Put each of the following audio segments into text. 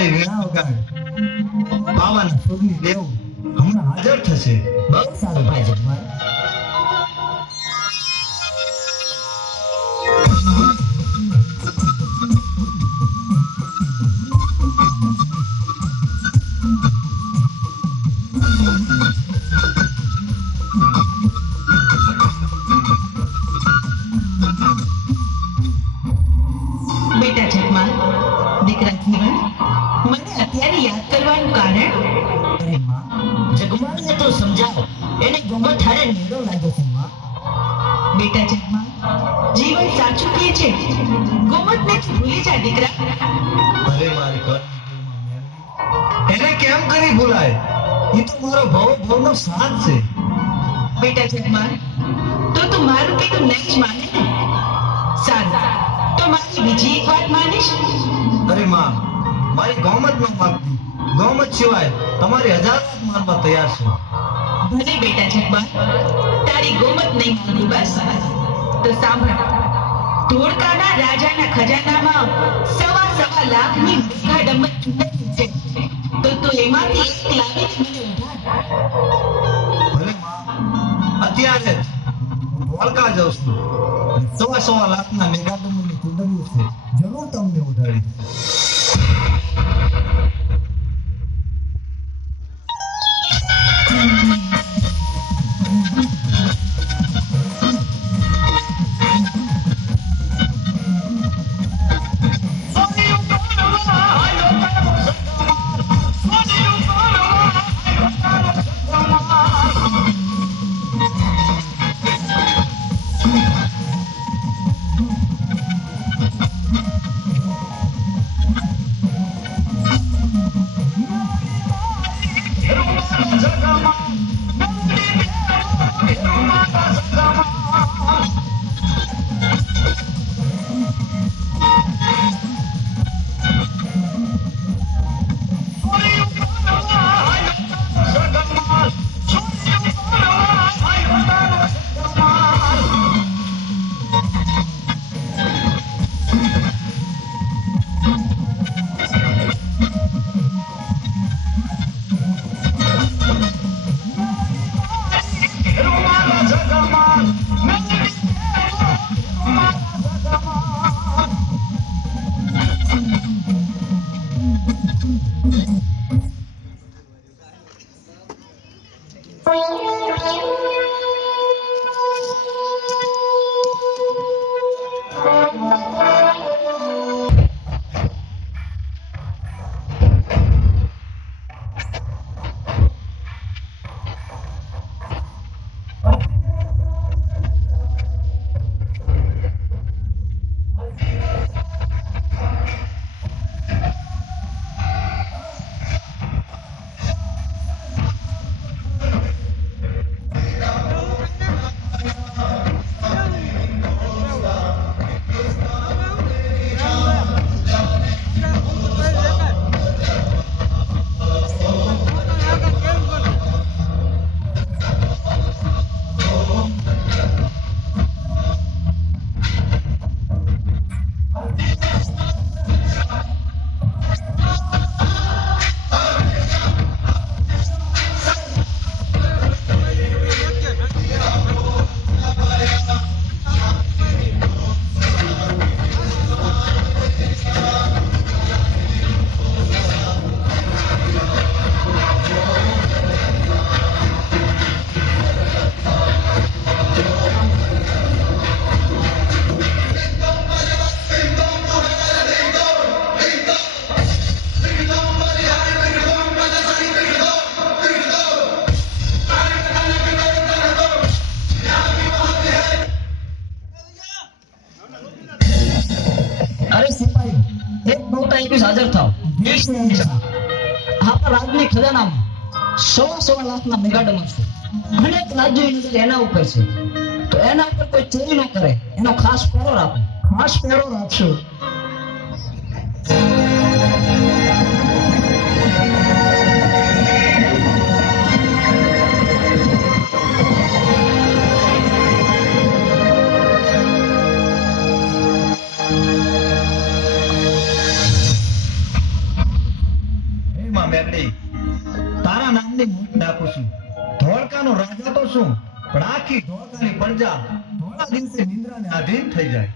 તું તારી વીણા ભવનો સાથ છે. બેટા જગમાન તો તું મારું કીધું નહીં જ માને ને. સારું. તો મારી બીજી એક વાત માનીશ? અરે માં મારી ગૌમત ન માગતી ગૌમત સિવાય તમારી હજાર વાત માનવા તૈયાર છે. ભલે બેટા જગમાન તારી ગૌમત નહીં માનતી બસ. તો સાંભળ. ધોળકાના રાજાના ખજાનામાં સવા સવા લાખની મેઘા ડમક ચૂંટાઈ છે. તો તો એમાંથી એક લાવીને મને ઉધાર અત્યારે દ્વારકા જાઉં છું સવા સવા લાખના મેઘાડમની કુંડળીઓ છે. જરૂર તમને ઉડાડી Come on. રાજની ખજાનામાં સવા સવા લાખના મેગાડમર છે. એના ઉપર છે. તો એના ઉપર કોઈ ચોરી ન કરે. એનો ખાસ પહેરો રાખો. ખાસ પહેરો રાખશો. માં મેકડી તારા નામની મૂર્તિ નાખું છું. ધોળકાનો રાજા તો શું પણ આખી ધોળકાની પ્રજા થોડા દિવસે નિંદ્રાને આધીન થઈ જાય.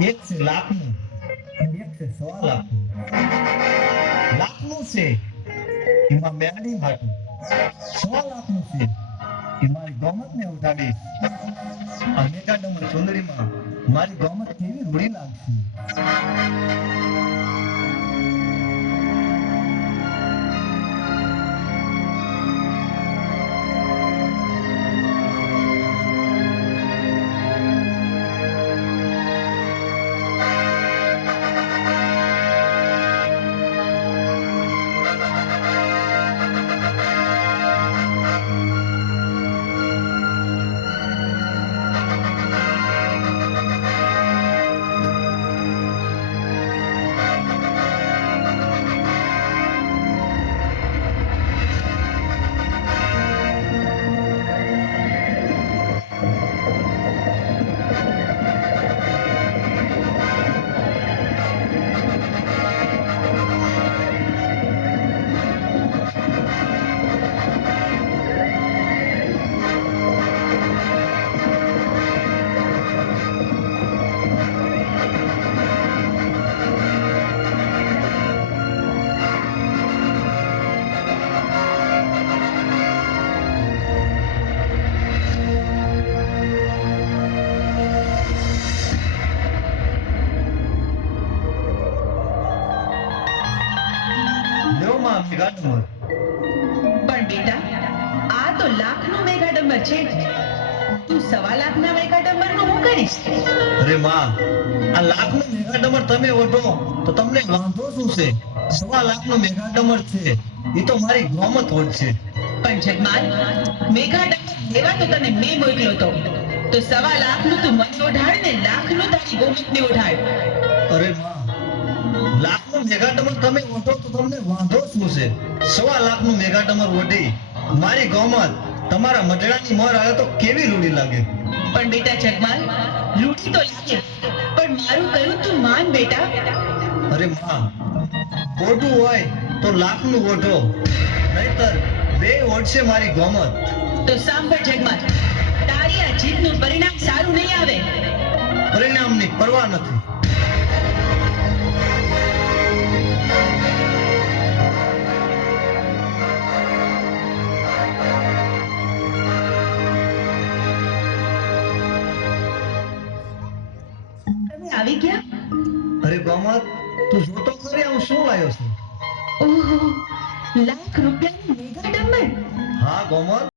એક છે લાખનું અને એક છે સવા લાખનું લાખનું છે એમાં મેરડી હાટું. સવા લાખનું છે એ મારી ગોમતને ઉઠાડી આ મેગાડમર ચુંદડીમાં મારી ગોમત કેવી રૂડી લાગશે? કરીશ અરે માં આ લાખનું મેગાડમર તમે ઓઢો તો તમને વાંધો શું છે? સવા લાખનું મેગાડમર છે. એ તો મારી ગોમત હોત છે. પણ જગમાલ મેઘાડંબર લેવા તો તને મેં મોકલ્યો તો. તો સવા લાખનું તું મને ઓઢાડ ને લાખનું તારી ગોમતને ઓઢાડ. અરે માં લાખનું મેગાડમર તમે ઓઢો તો તમને વાંધો શું છે? સવા લાખનું મેગાડમર ઓઢી મારી ગોમત તમારા મજડાની મોર આવે તો કેવી રૂડી લાગે? પણ બેટા જગમાલ લૂંટી તો લાગે. પણ મારું કયું તું માન બેટા. અરે માં ઓઢું હોય તો લાખનું ઓઢો નહીતર બે ઓટશે મારી ગોમત. તો સાંભળ જગમત તારી આ જીતનું પરિણામ સારું નહીં આવે. પરિણામની પરવા નથી. અરે તું જોતો ખરી આવું શું લાવ્યો છે? ઓહો લાખ રૂપિયાની મેઘાડંબર હા ગોમત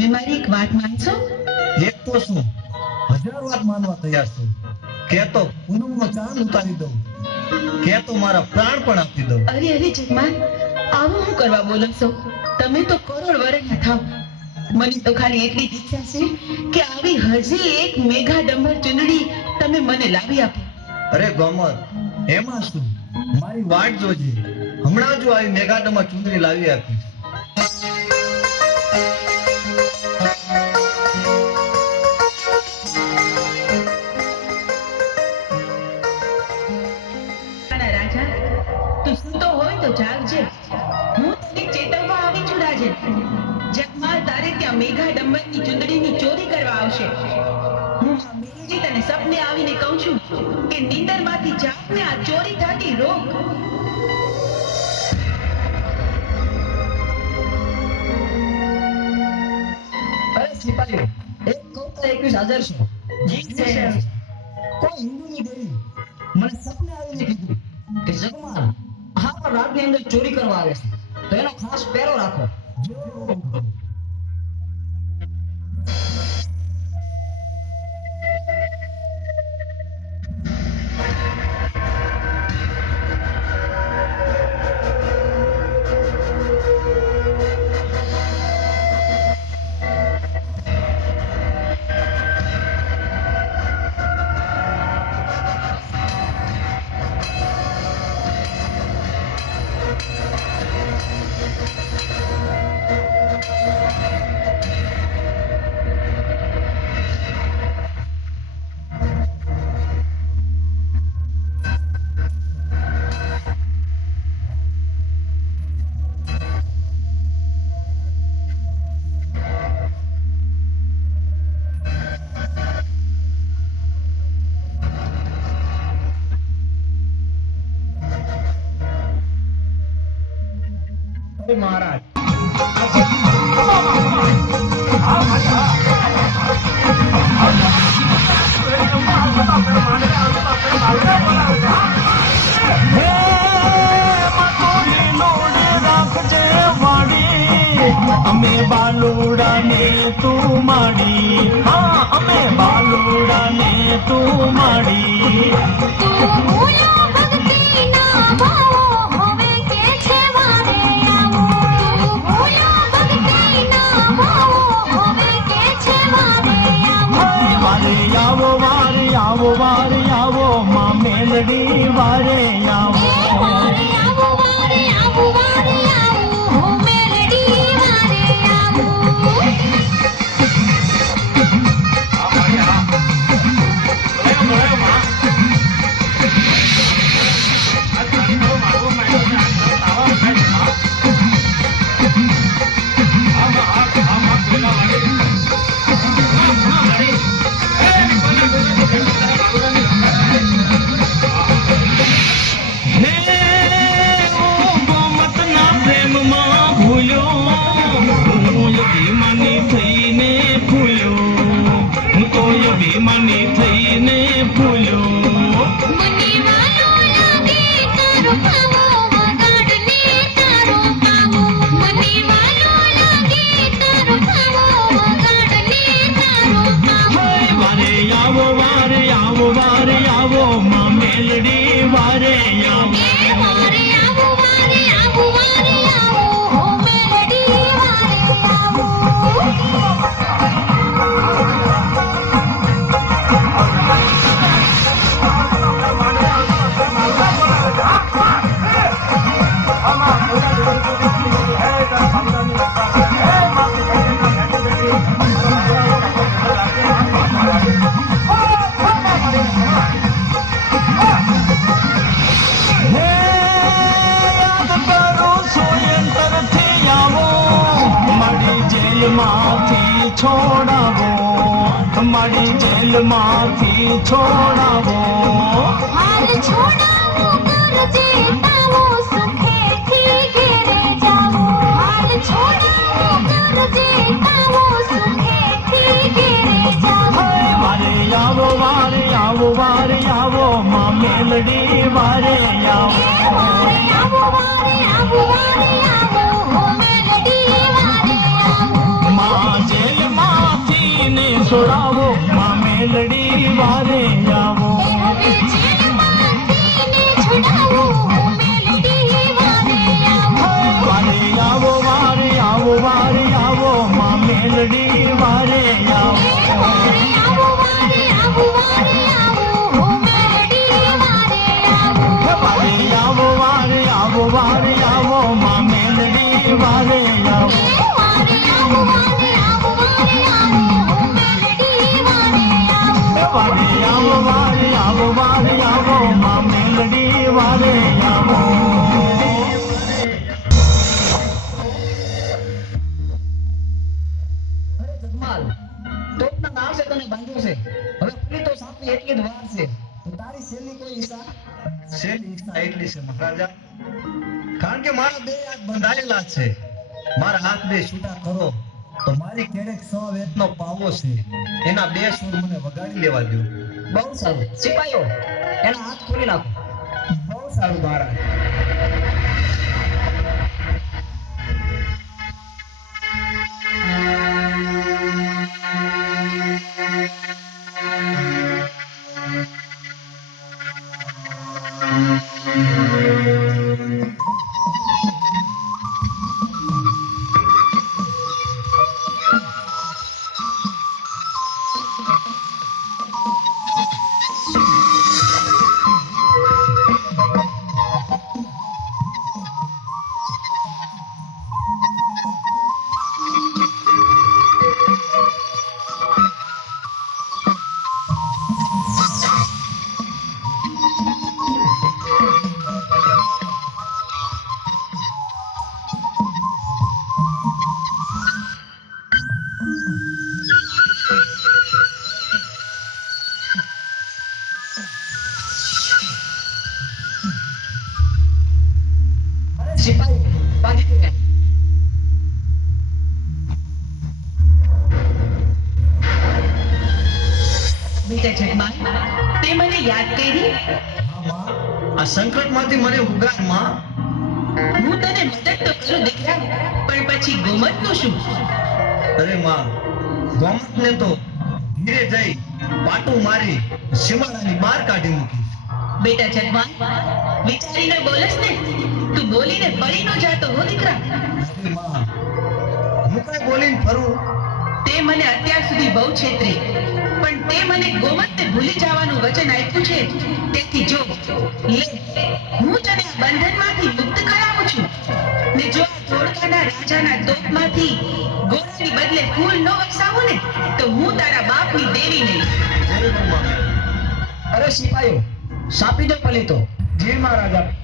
તમે મારી એક વાત માનશો? એક તો શું? હજાર વાત માનવા તૈયાર છું. કે તો પૂનમનો ચાંદ ઉતારી દઉં. કે તો મારા પ્રાણ પણ આપી દઉં. અરે અરે જગમાન આવું હું કરવા બોલો છો? તમે તો કરોડ વરના થાવ મને તો ખાલી એટલી જ ઈચ્છા છે કે આવી હજી એક મેઘા ડંબર ચૂંદડી તમે મને લાવી આપો. અરે ગમર એમાં શું? મારી વાટ જોજે. હમણાં જો આવી મેઘાડમાં ચુંદડી લાવી આપી મેઘા ડંબરની ચોરી કરવા આવશે. હું માં મેઘજી તને સપને આવીને કહું છું કે નીંદરમાંથી જાગને આ ચોરી થતી રોક. અરે સિપાહીઓ એક કૌતા એકવીસ હાજર છે. કોઈ હિન્દુની દેવી મને સપને આવીને કીધું કે જગમાન આ પણ રાતની અંદર ચોરી કરવા આવે છે. તો એનો ખાસ પહેરો રાખો. તું માડી. વારે આવો વારે આવો માં મેલડી વારે. જેલમાંથી છોડાવો. હાલ છોડાવો કરજે તાવો સુખેથી ઘેરે જાવો હાલ છોડાવો કરજે તાવો સુખેથી ઘેરે જાવો વારે આવો વારે આવો વારે આવો માં મેલડી વારે આવો. એટલી છે, મહારાજા. કારણ કે મારા બે હાથ બંધાયેલા છે. મારા હાથ બે છૂટા કરો, તો મારી કેડેક સો વેતનો પાવો છે. એના બે સૂર મને વગાડી લેવા દો બહુ સારું. સિપાહીઓ એના હાથ ખોલી નાખો. બહુ સારું મહારાજ સિપાહી બેટા જગમાલ તે મને યાદ કરી? આ સંકટમાંથી મને ઉગાર હું તને મદદ તો કરું દીકરા પણ પછી ગોમતનું શું? અરે માં ગોમતને તો ધીરે જઈ પાટું મારી સીમાડાની બહાર કાઢી મૂકી. બેટા જગમાલ વિચારીને બોલસ ને. તું બોલીને પડી નો જાતો હો દીકરા. હું કઈ બોલીને ફરું? તે મને અત્યાર સુધી બહુ છેતરી. પણ તે મને ગોમતને ભૂલી જવાનું વચન આપ્યું છે. તેથી જો, લે, હું તને બંધનમાંથી મુક્ત કરાવું છું. ને જો ધોળકાના રાજાના તોપમાંથી ગોળાની બદલે ફૂલ ન વરસાવું ને, તો હું તારા બાપની દેવી નહીં. અરે સિપાહીઓ સાપી દો પલી તો. જી મહારાજ.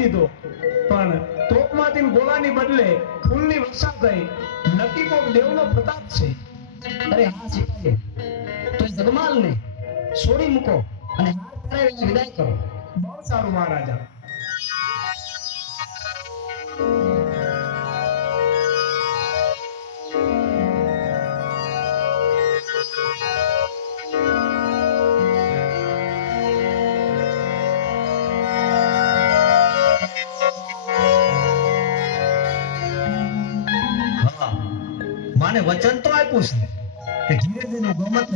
દીધો. પણ તોપમાંથી ગોળાની બદલે ફૂલની વર્ષા થઈ નક્કી કોક દેવનો પ્રતાપ છે. અરે હા સિપાહીઓ તો જગમાલને છોડી મૂકો અને વિદાય કરો. બહુ સારું મહારાજા. વચન તો આપ્યું છે કે ધીરે ધીરે ગોમત